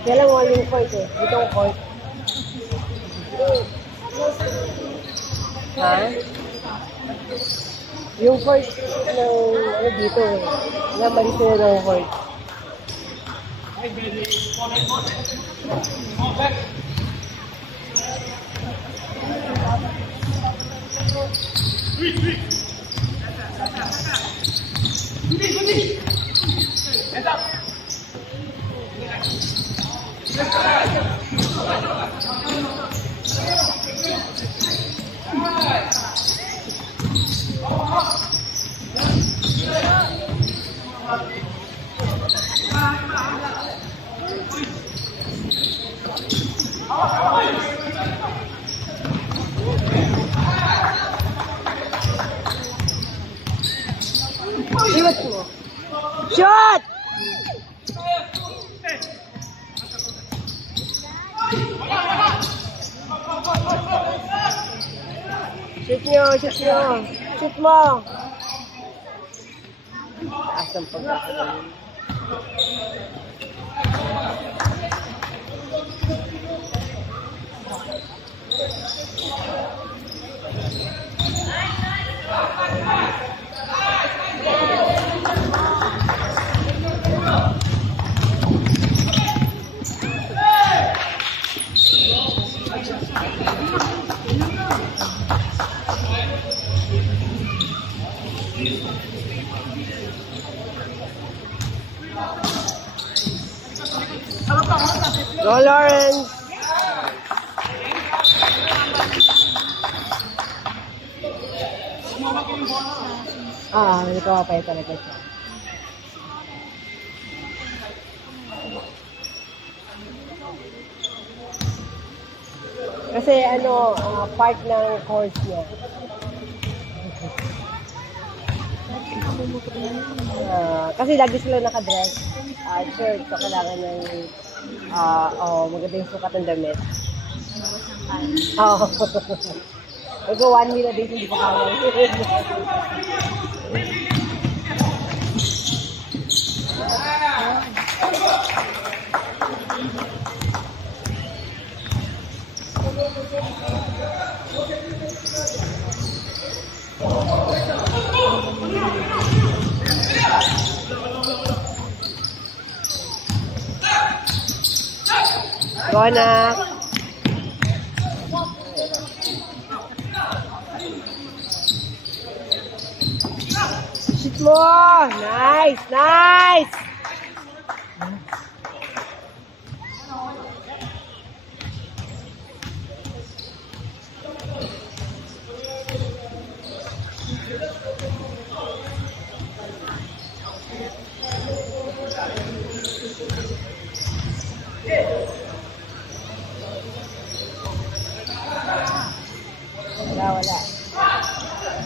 Kailan mo yung court eh? Itong court. Ha? Yung court ng ano dito eh. Nabalik sila ng court. Shoot mo! Shoot! Shoot nyo! Shoot nyo! Shoot mo! Taas ang pagkakaroon. Go, Lawrence! Hindi ko mapaya talaga siya. Kasi part ng course niya. Kasi lagi sila nakadress. Shirt, so kailangan ng maganda yung sukat ng damit. Oo. Ego 1 meal a day, hindi pa kaya. Go, anak. Shoot mo! Nice! Nice!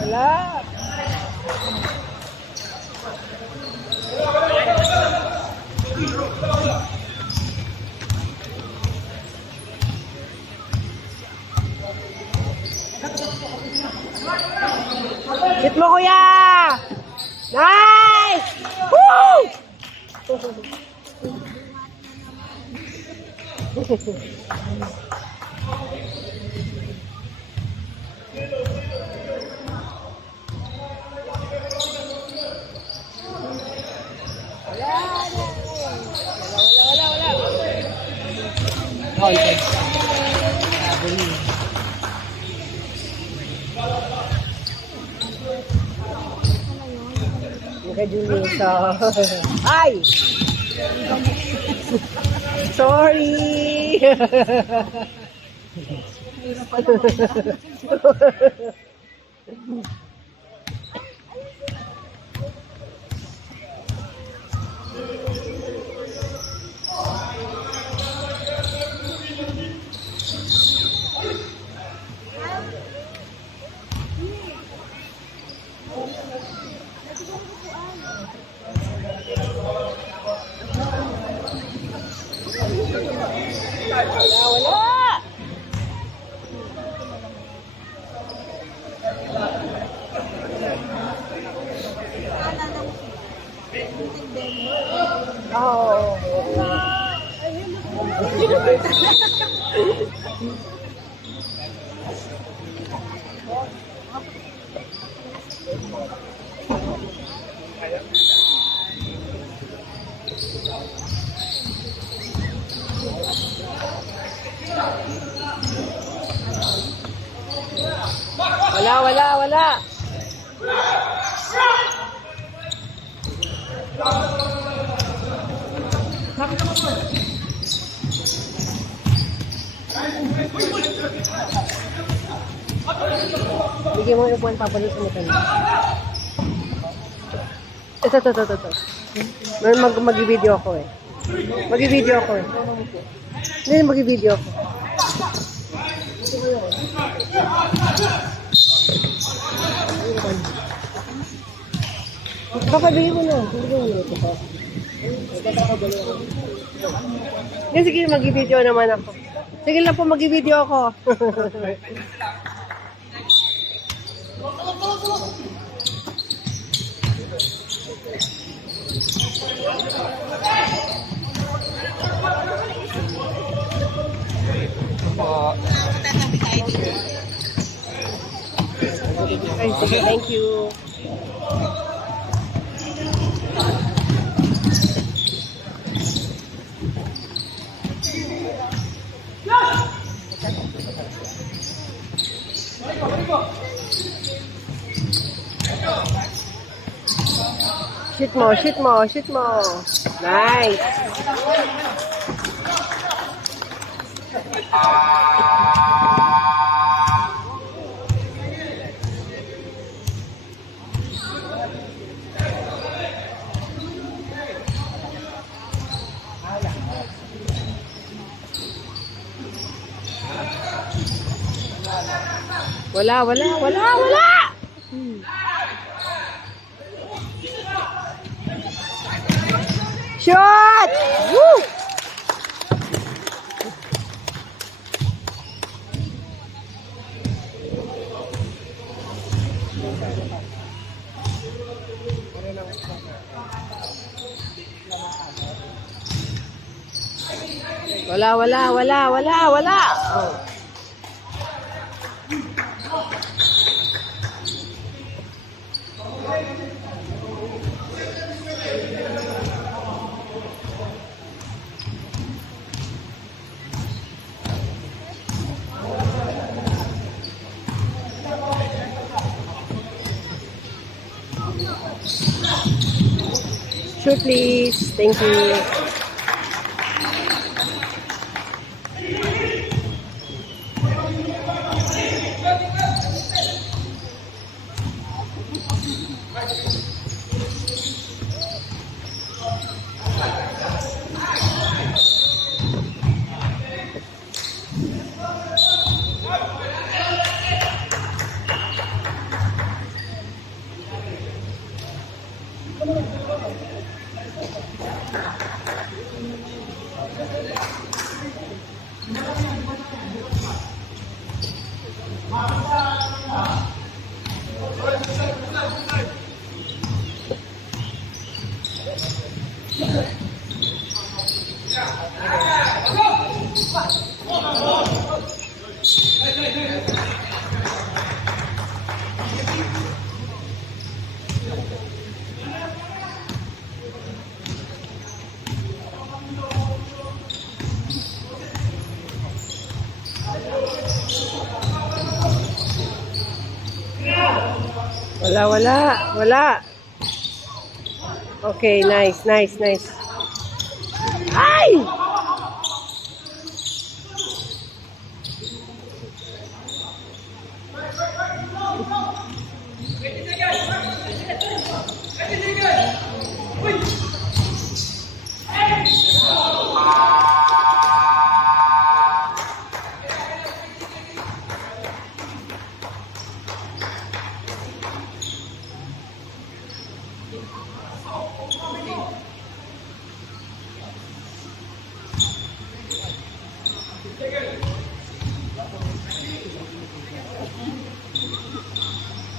Wala. Hit mo, kuya! Nice! Woo! Wala. Kay Julie, Ay! Sorry! Oo. Wala. Bigyan mo yung upuan, papalit mo ito. Ito. Mag-video ako eh. Mag-video ako. Baka bigyan mo na. Sige, mag-video naman ako. Sige lang po, mag-video ako. Ay, sige, thank you. Shoot mo. Nice. Wala. Shot! Woo! Wala. Oh. Shoot please. Thank you. Wala. Okay, nice. Ay!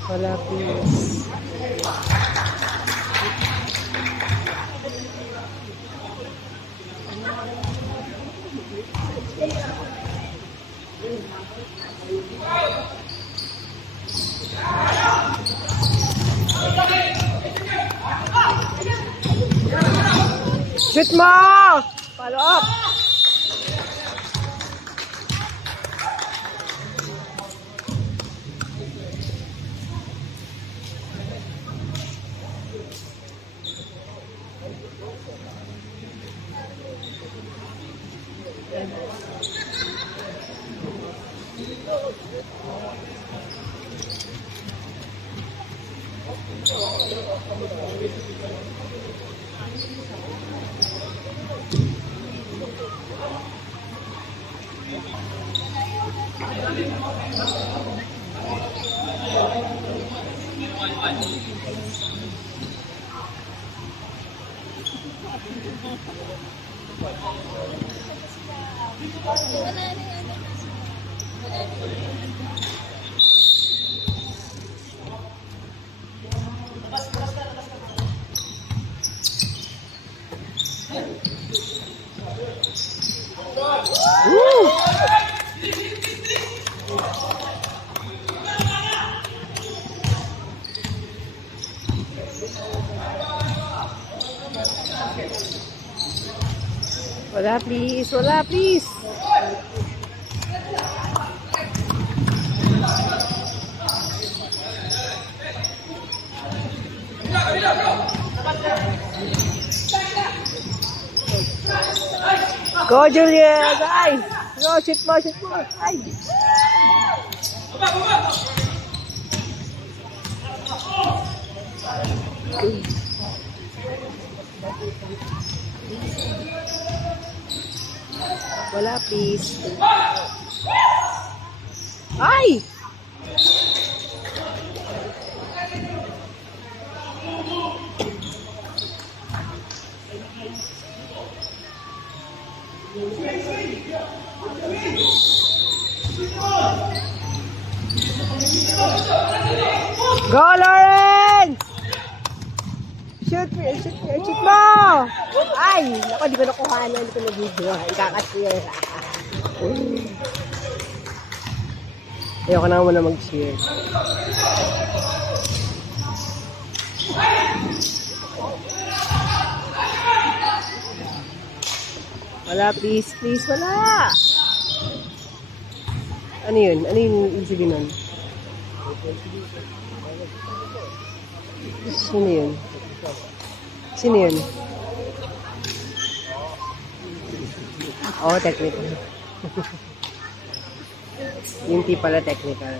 Wala please. Shoot mo! Follow up! Wala please, wala please. Go Juliet, ay! Go, shoot mo, ay! Wala please. Ay! Go Lawrence! Shoot mo! Ay! Naku, di ko nakuha na. Hindi ko na-video. Ikakashare. Ayoko na muna mag-share. Wala, please. Please, wala! Ano yun? Ano yung ibig sabihin nun? Sino yun? Sino yun? Oh, technical. Yung tip pala technical.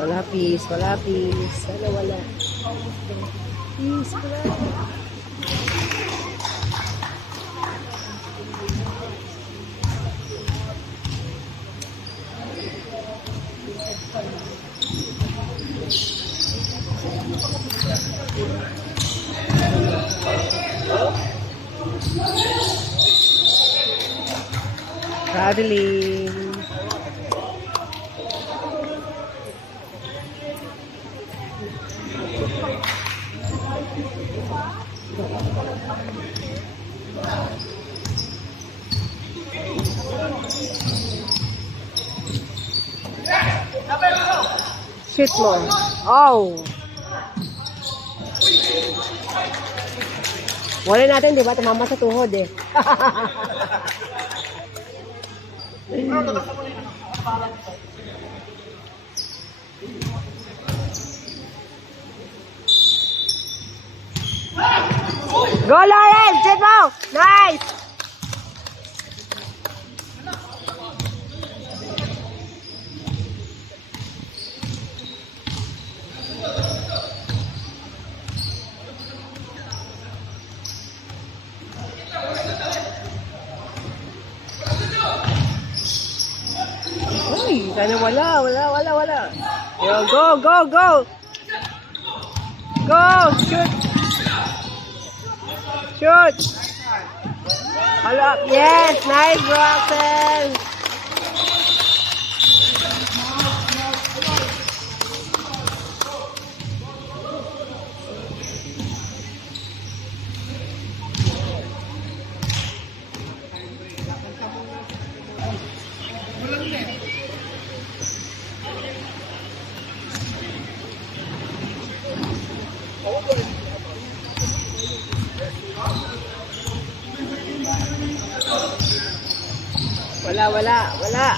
Wala peace, wala peace. Sana wala. Peace, wala. Traveling. Shoot mo. Oh. Wala natin, di ba? Tumama sa tuhod eh. Go, Lauren! Shoot mo! Nice! Uy, sana wala. Yo, go! Go! Shoot! Hello. Yes, nice, Roxanne. Wala.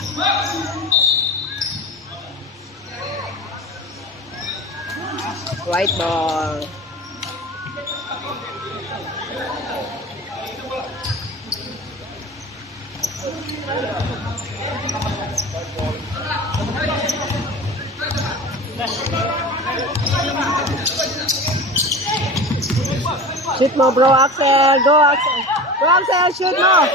White ball. Shoot mo, bro, Axel. Go, Axel. Go, Axel, shoot mo.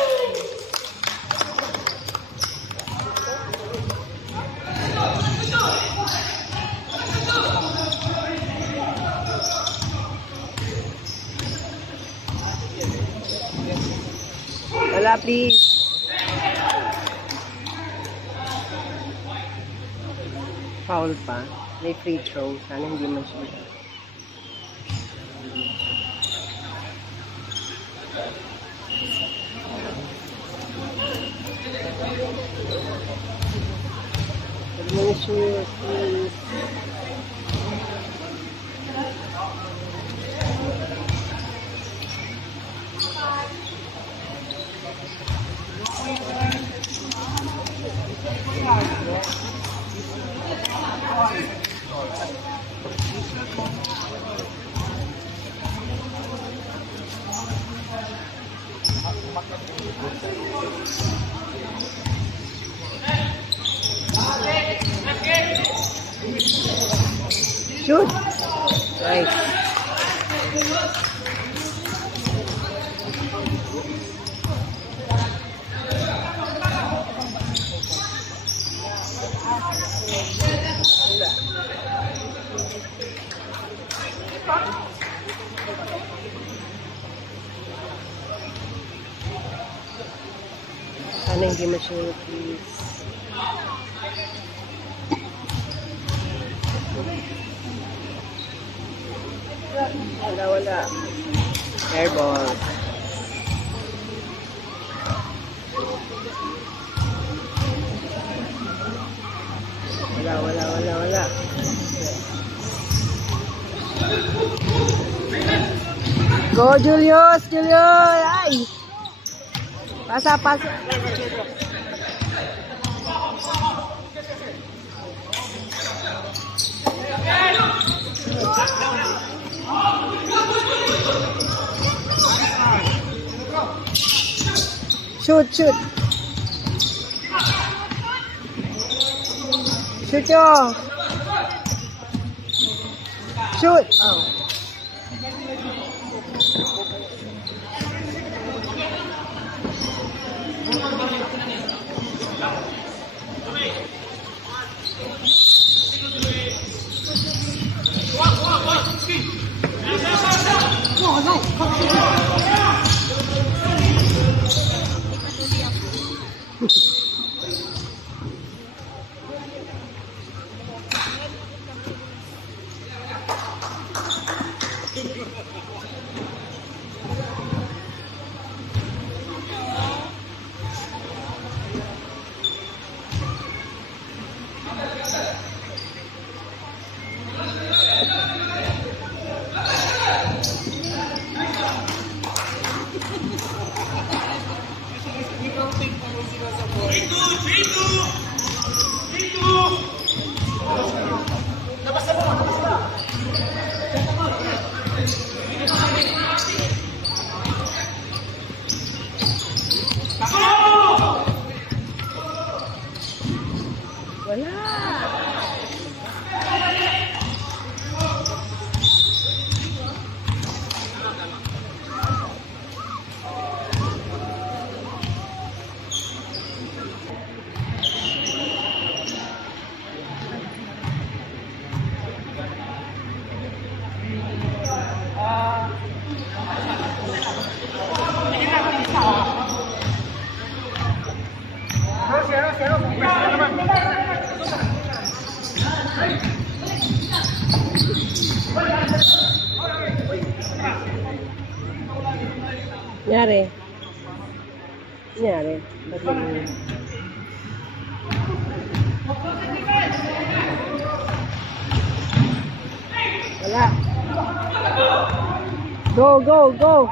Wala, please. Foul pa. May free throw. Sana hindi man siya. Shoot, please. Shoot. Nice. Sana hindi masyado, please. Wala. Airball. Wala. Go, Julius! Ay! Pasa. Shoot. Shoot yo. Shoot. Oh. Nyari. Nyari. Ba't ganun? Wala. Go, go, go.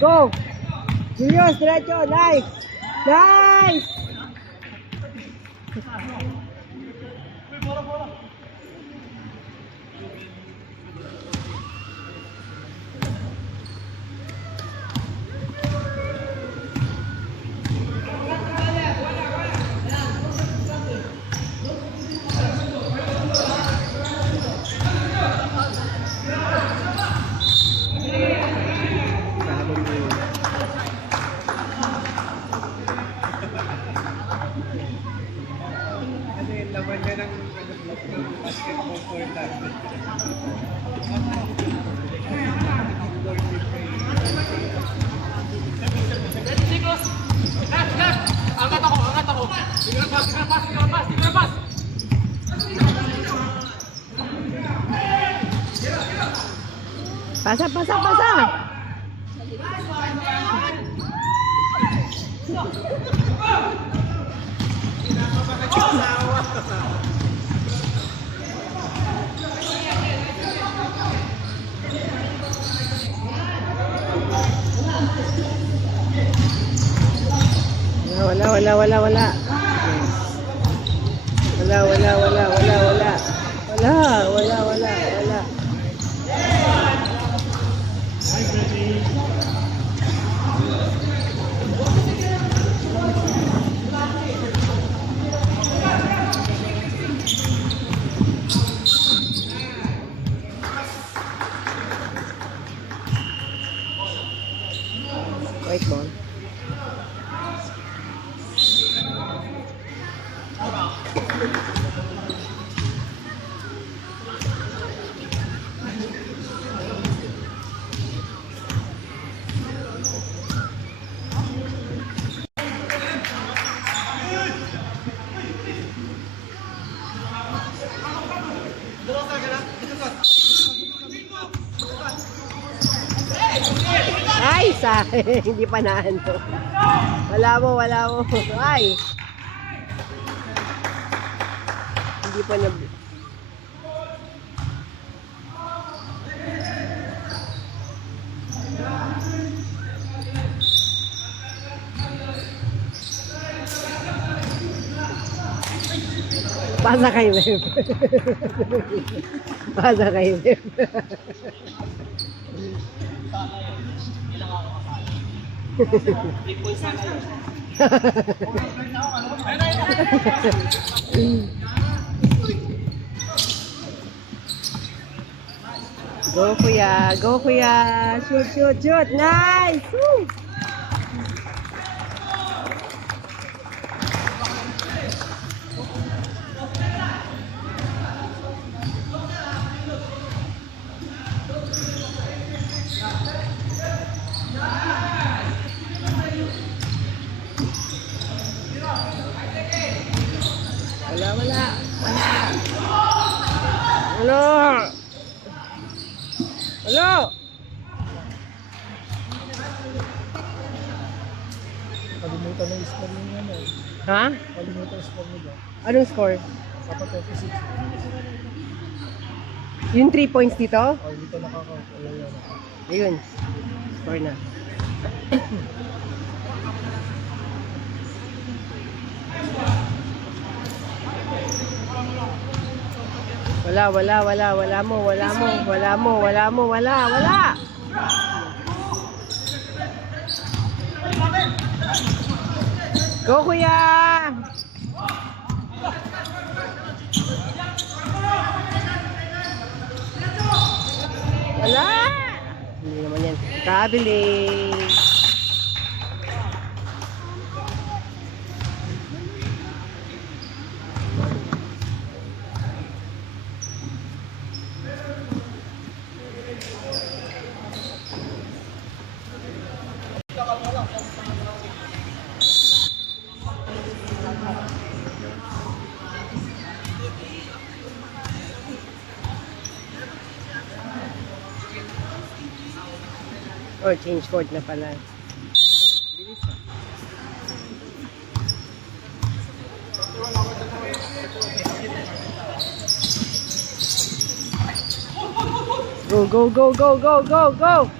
Go. Julius, diretso. Nice. Nice. Laban niya ng basketball court natin. Angat ako, angat ako. Tingnan pas, tingnan pas, tingnan pas, tingnan pas. Pasa, pasa, pasa. Wala, wala, wala, wala. Wala, wala, wala, wala, wala. Wala, wala, wala, wala. White ball. Ay, sa hindi pa naano. Wala mo, wala mo. Ay. Hindi pa na. Pasa kay Web. Pasa kay Web. Go kuya, go kuya. Shoot, shoot, shoot. Nice. Woo. Wala, wala. Wala. Wala. Kalimutan na yung score niya yan eh. Ha? Kalimutan yung score niya. Anong score? Dapat 36. Yung 3 points dito? Oh, hindi ka nakakawala yan. Ayun. Score na. Wala, wala, wala, wala mo, wala mo, wala mo, wala mo, wala, wala. Go kuya! Wala! Hindi naman yan. Kabili! Or change court na pala. Bilis ah. Go, go, go, go, go, go, go!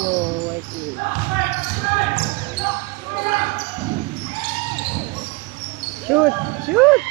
No, white team. Shoot! Shoot!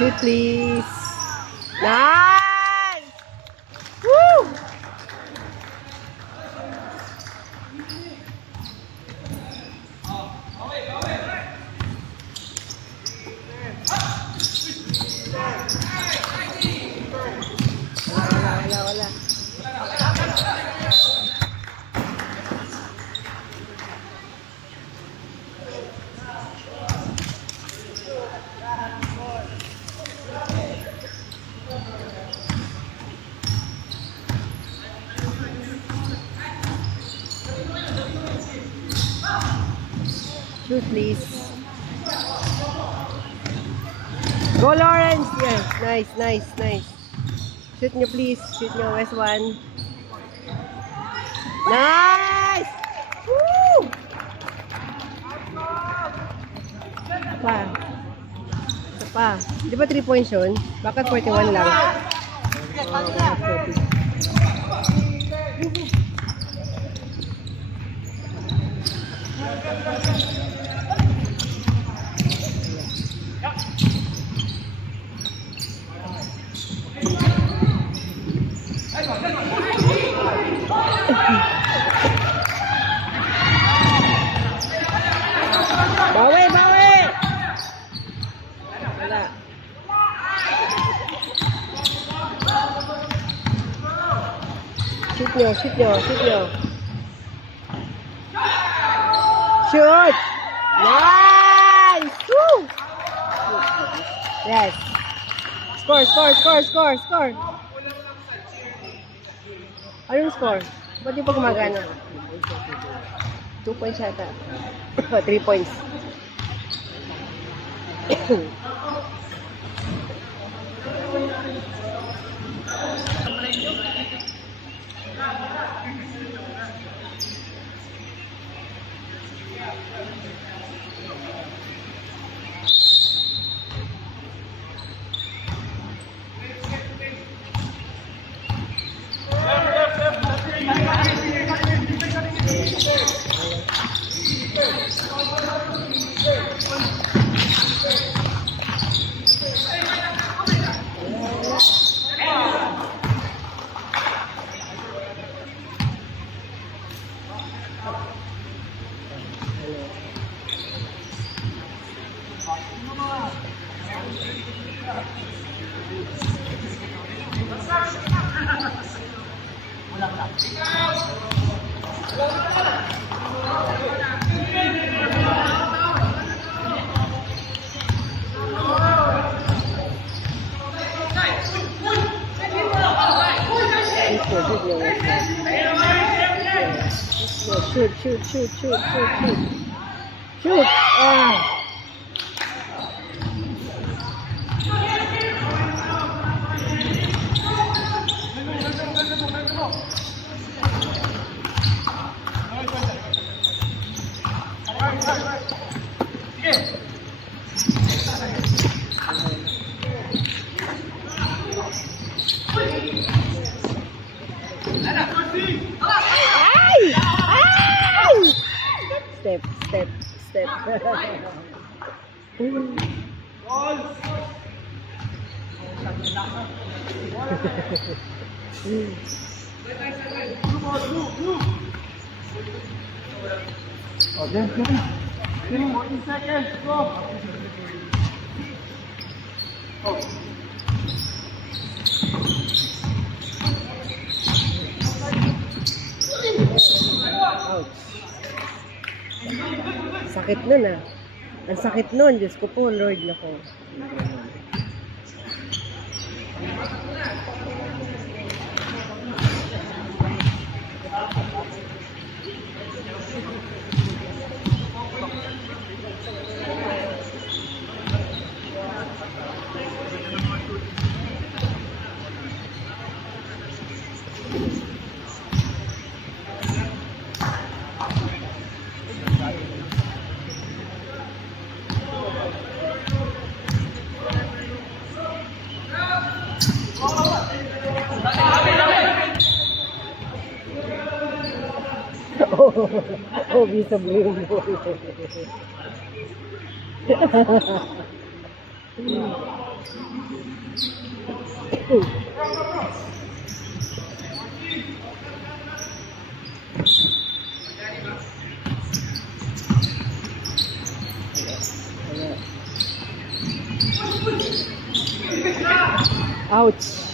Shoot, please. Nice! Woo! Wala. Shoot, please. Go, Lawrence! Yes, nice. Shoot nyo, please. Shoot nyo, West 1. Nice! Woo! Isa pa. Di ba 3 points yun? Bakit 41 lang? Bawi! Wala. Shoot nyo. Shoot! Nice! Woo! Yes. Score. Anong score? Ba't di pa gumagana? 2 points yata. 3 points. Shoot! Ah! Ay! Ay! Step. Okay, okay. 14 seconds, go. Ouch. Sakit nun ah. Ang sakit nun. Diyos ko po, Lord na ko. Oh, visibly yung ball. Ouch.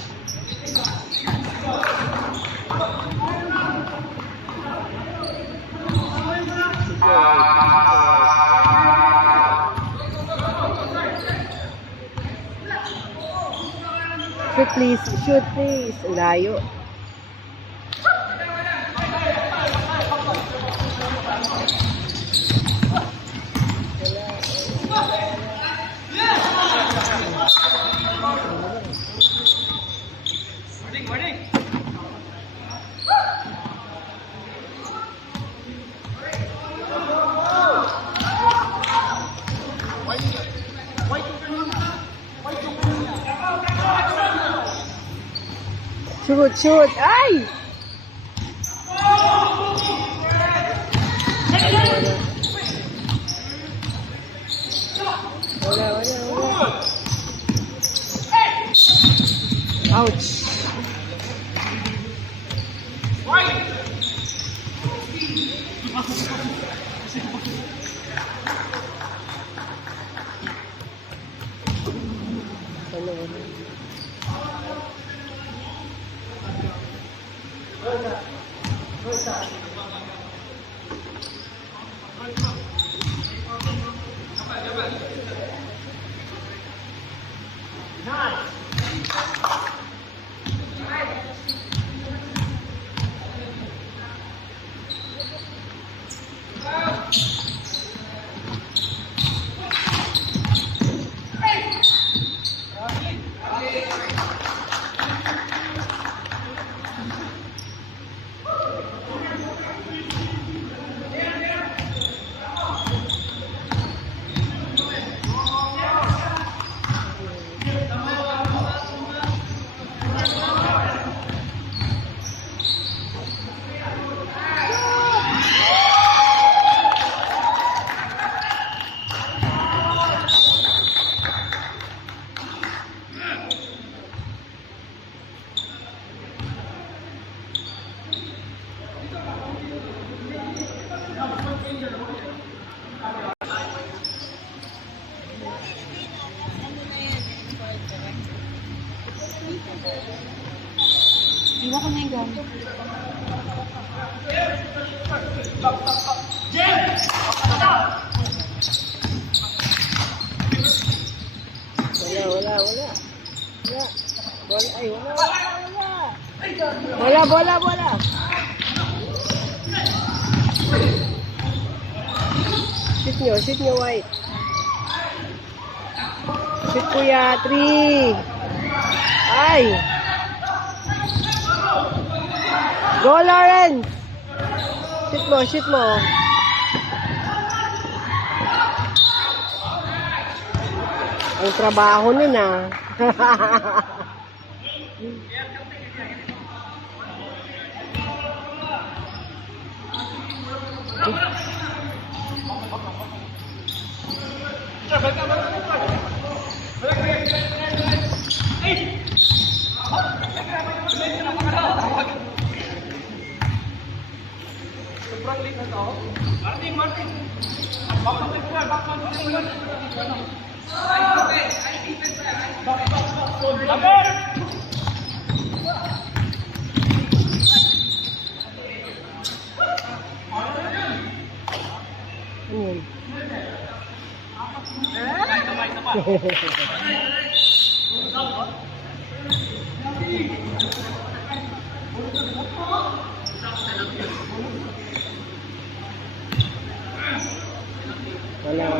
Shoot please, shoot please. Layo. Shoot, shoot. Ay! Wala. Ouch. Iwan ko na yung gamit. Wala. Bola, ay, wala. Bola. Shoot nyo, White. Shoot kuya, 3. Ay! Go, Lawrence! Shoot mo. Ang trabaho nun ah. Balik. sobrang late na to. Martin! Bakit ito ba? Yun. Wala.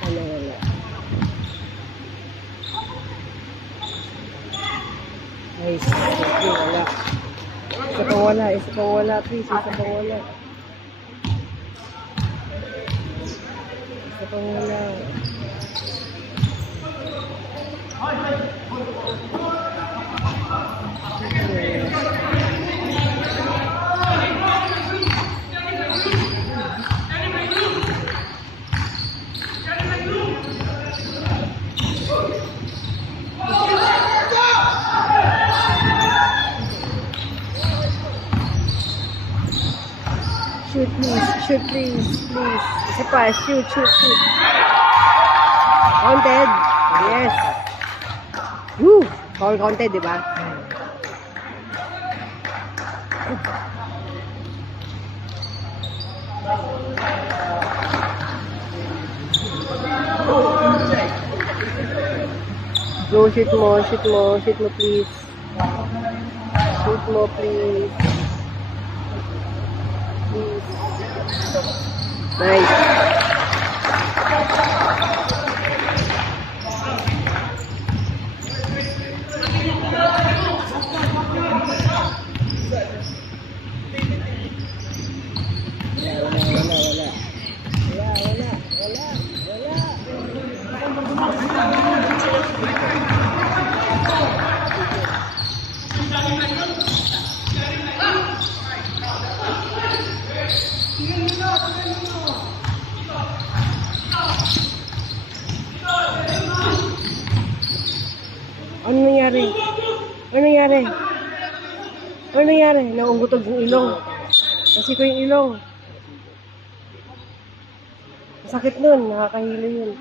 Sana wala. Ay, wala. Isa pang wala, please. Isa pang wala. Shoot please. Isa pa, shoot. Counted. Yes. Woo! Foul counted, di ba? Go, shoot mo, please. Shoot mo, please. Nice. Ano nangyari? Naungutog yung ilong. Kasi ko yung ilong. Masakit nun. Nakakahilo yun.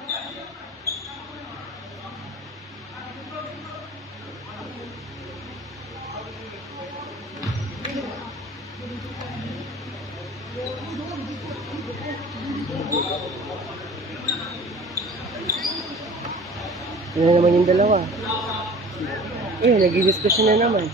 Ano naman yung dalawa? Nag-discussion na naman.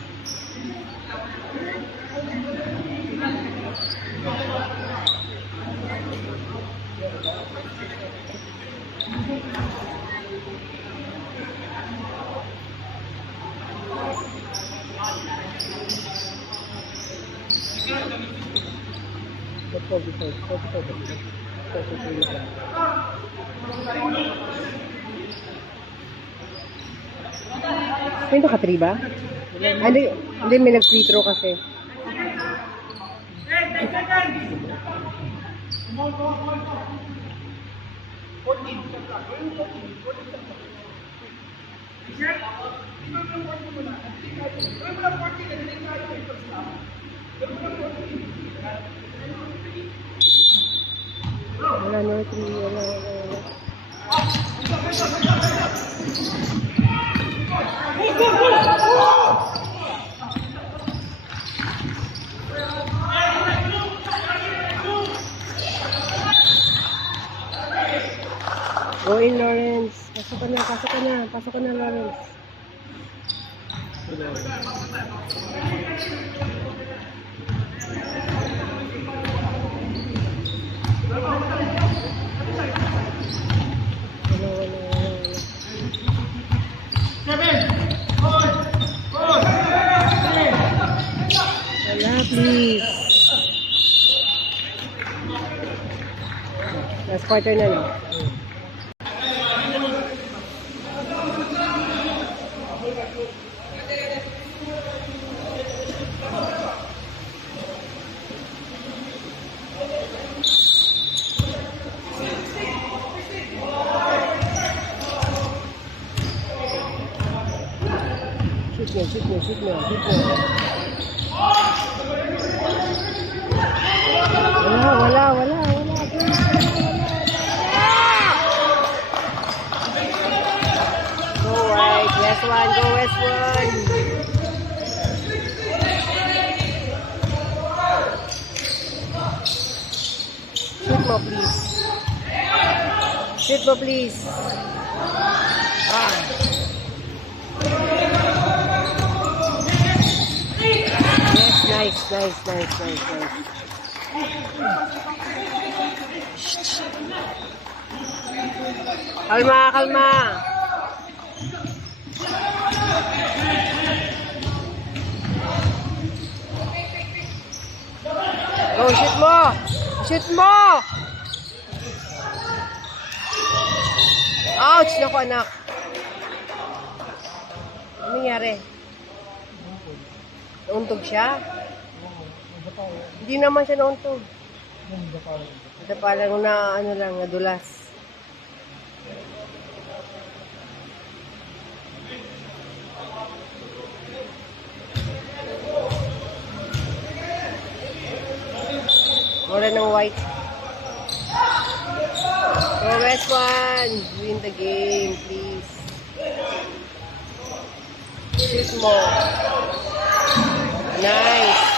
Ito ka 3 ba? Hindi, may nag-free throw kasi. Wala, no, 3, wala. Go in, Lawrence. Pasok ka na, Lawrence. Wala, please. Last quarter na lang. Shoot mo. Wala. Go right, West one, go West one. Shoot mo please. Yes, nice. Kalma. Go, shoot mo. Ouch, naku anak. Ano nangyari? Nauntog siya? Hindi naman siya nauntog. Ito pa lang na nadulas. Wala ng white. So, West one, win the game, please. Shoot mo. Nice.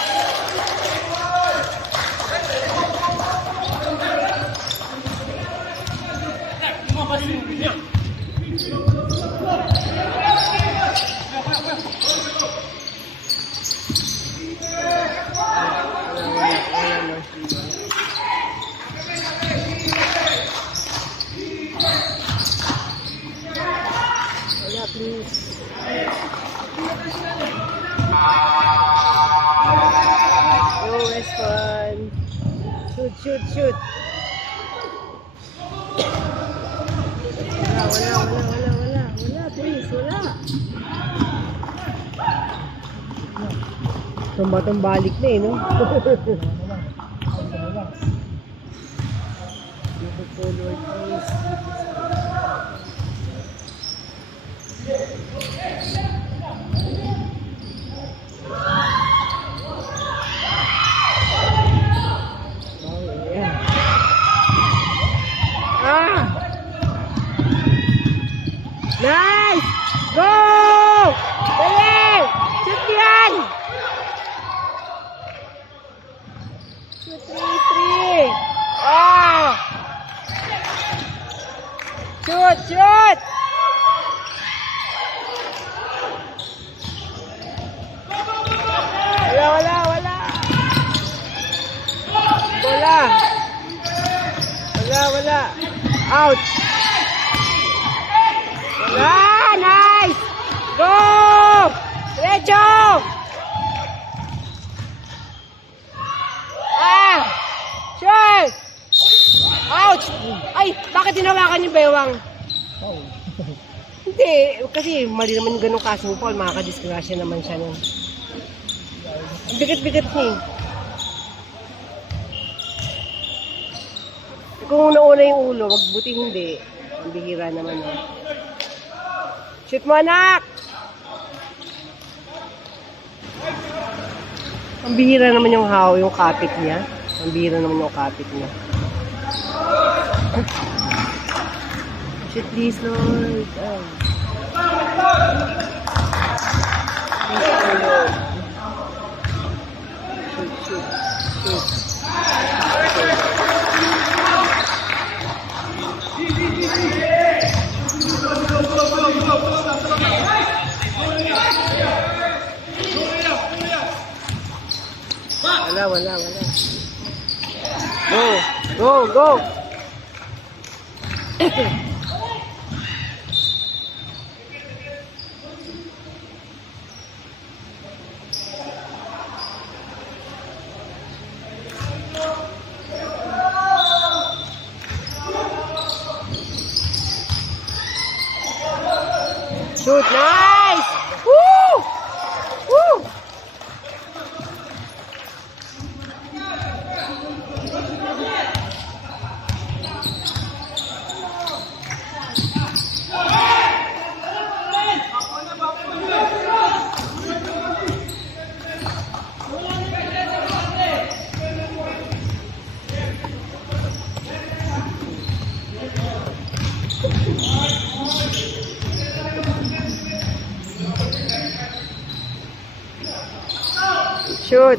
Please. Go, West one. Shoot. Wala, please, wala. Tumbalik na no? Forward, please. Nice! Go! Dali! Shoot yan! Shoot 3-3! Shoot! Wala. Out! Nice! Go! Derecho! Shoot! Ouch! Ay, bakit tinawakan yung bewang? Hindi, kasi mali naman yung ganong kasing Paul, makakadisgrasya naman siya nun. Ang bigat-bigat niya eh. Kung una yung ulo, wag buti hindi. Ang bihira naman yun. Shoot mo anak! Ang bihira naman yung yung kapit niya. Ang bihira naman yung kapit niya. Shoot please, Lord. Shoot. Wala. Go! Shoot, nice! Woo! Shoot.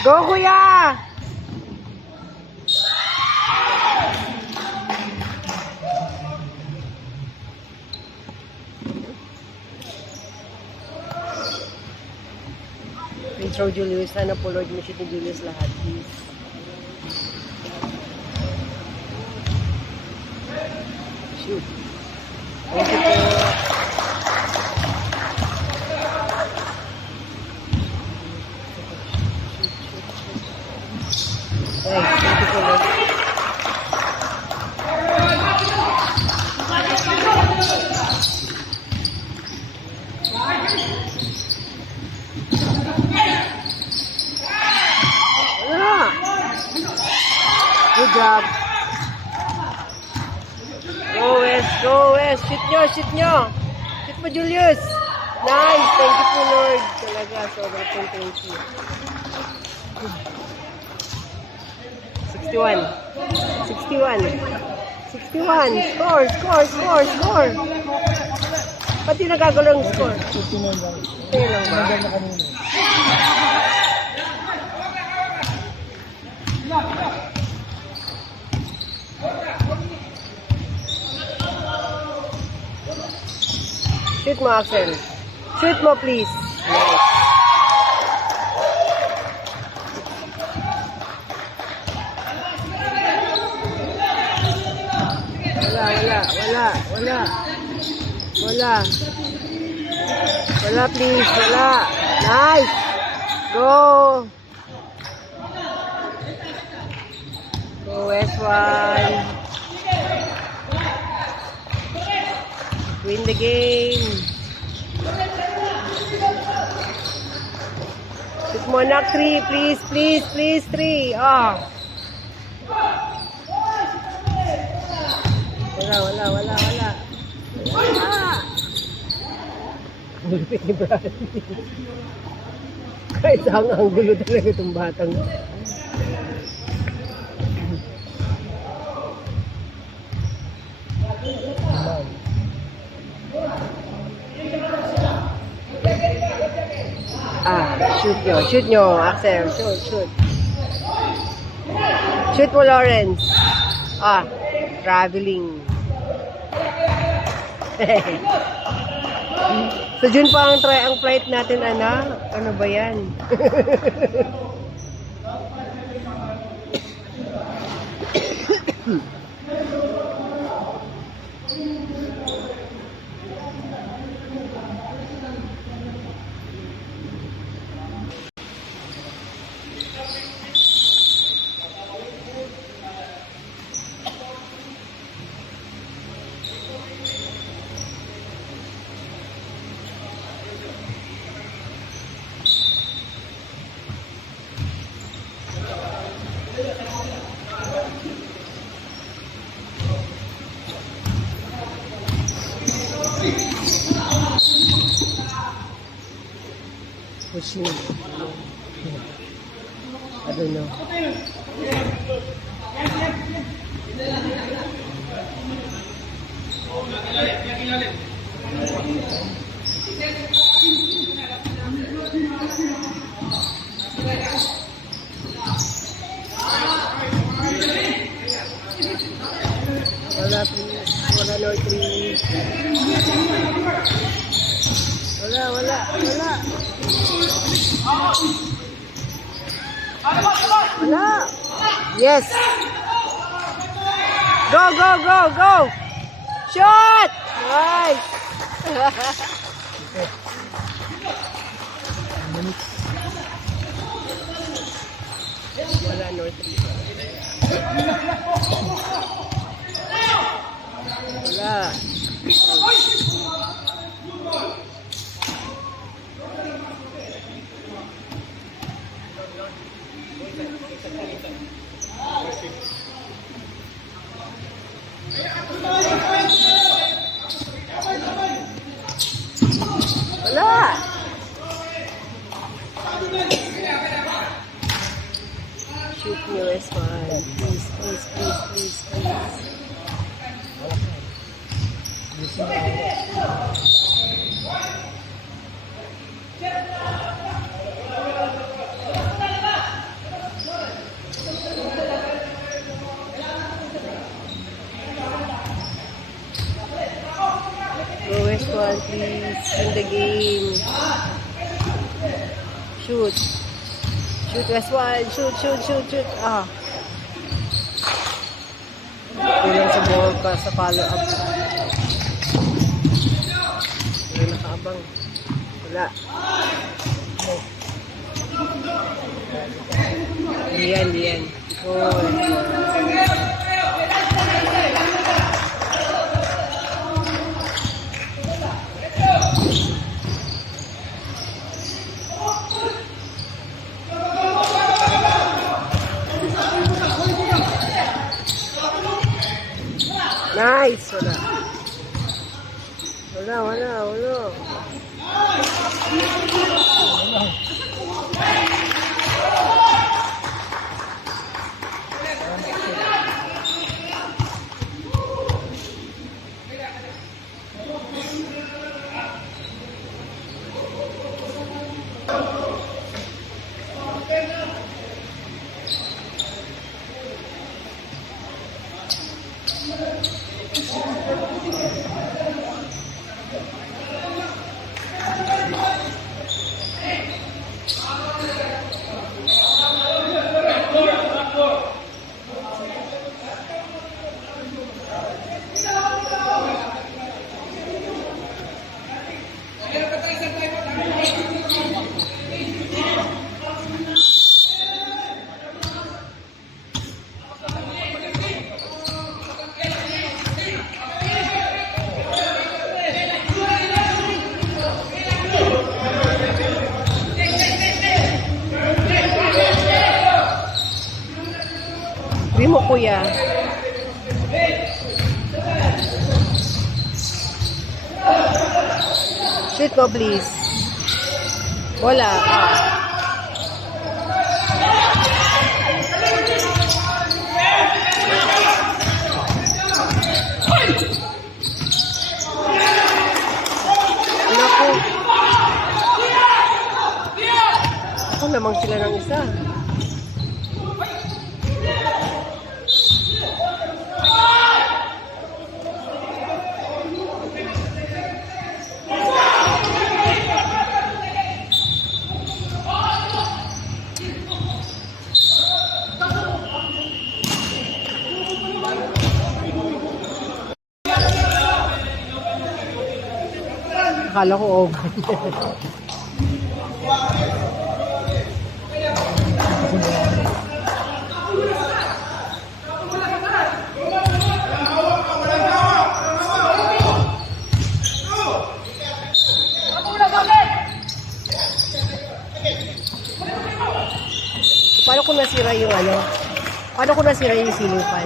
Go, kuya! Intro Julius, sana po Lord mo siya ni Julius lahat, please. Shoot. Thank you po. Thank you po, Lord. Good job. Go West, go West. Shoot nyo, shoot nyo. Shoot mo, Julius. Nice. Thank you po, Lord. Talaga, sobrang thank you. 61. 61. 61. Score, score, score, score. Pati nagagalaw ang score. 59 lang. 59 lang ba? Shoot mo, Axel. Shoot mo, please. Nice. Wala, please. Wala. Nice. Go. Go, S1. Win the game. Shoot mo, knock 3. Please, please, please, 3. Oh. Wala. Gulpit ni Bradley. Kahit saan ang gulo talaga itong batang. Shoot nyo, Axel. Shoot. Shoot mo, Lawrence. Traveling. So, June pa ang flight natin, anak. Ano ba yan? Pushing. I don't know. Wala no 3. Wala. Yes. Go. Shot. Nice. Wala no 3. Wala. Wala! Shoot me, respond. Please, please, please, please, please. Lowest one, please, in the game. Shoot. Shoot, last one. Shoot, shoot, shoot, shoot. Ah. Kulang sa ball pa sa follow-up. Wala nakaabang. Wala. Lian, lian. Oh. Nice! Wala. Wala, wala, wala. Sabi mo, kuya. Shoot mo, please. Wala. Naku. Ako namang sila ng isa. Akala ko over. Paano kung nasira yung ano? Paano kung nasira yung sinupan?